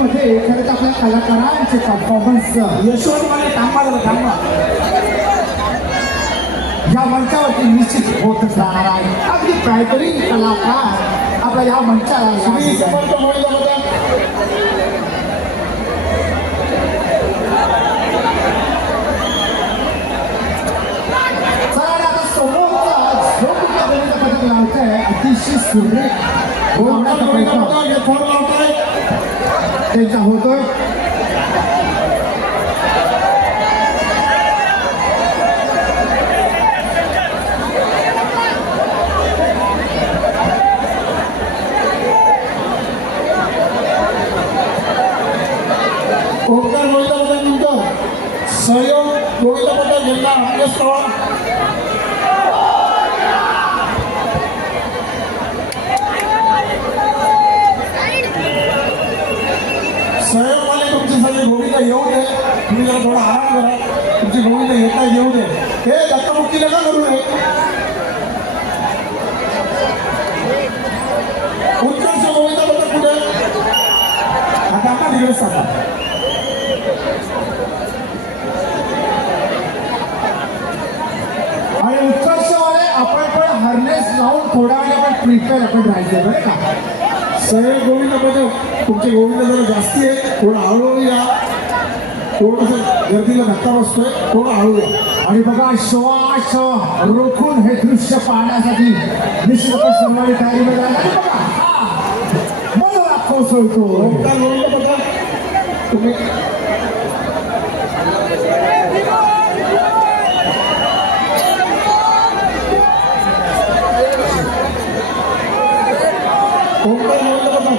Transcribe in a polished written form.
मध्ये खरंच आपल्या कलाकारांचे परफॉर्मन्स यशवंतमध्ये थांबा थांबा या मंचावरती निश्चित होतच राहणार आहे. अगदी काहीतरी कलाकार आपल्या या मंचाला पदक लावतंय अतिशय सुरेख त्यांचा होतोय. ओंकार गोविंद पटेल नंतर सहयोग गोविंद पटेल जिल्हा रामदास चव्हाण सहयोगवाले तुमचे सगळे गोविंद येऊ दे. तुम्ही जरा थोडा आराम करा. तुमचे गोविंद येता येऊ दे. हे धक्कामुक्की नका करू नये. उत्कर्ष गोविंद पटेल कुठे आता आपण तिकडे सांगा. आणि उत्कर्षवाले आपण पण हार्नेस लावून थोडा वेळ आपण प्रिपेअर आपण राहायचं बरं का. सहयोग गोविंद पटेल तुमचे गोविंद जरा जास्ती आहे. थोडं हळूहळू या. थोडंसं गर्दीला धक्का बसतोय. थोडं हळू या. आणि बघा श्वास रोखून हे दृश्य पाहण्यासाठी निश्चित आपण सर्वांनी तयारीमध्ये आला. बघा हा मला कोसळतो. ओंकार गोविंद पटेल तुम्ही ओंकार गोविंद पटेल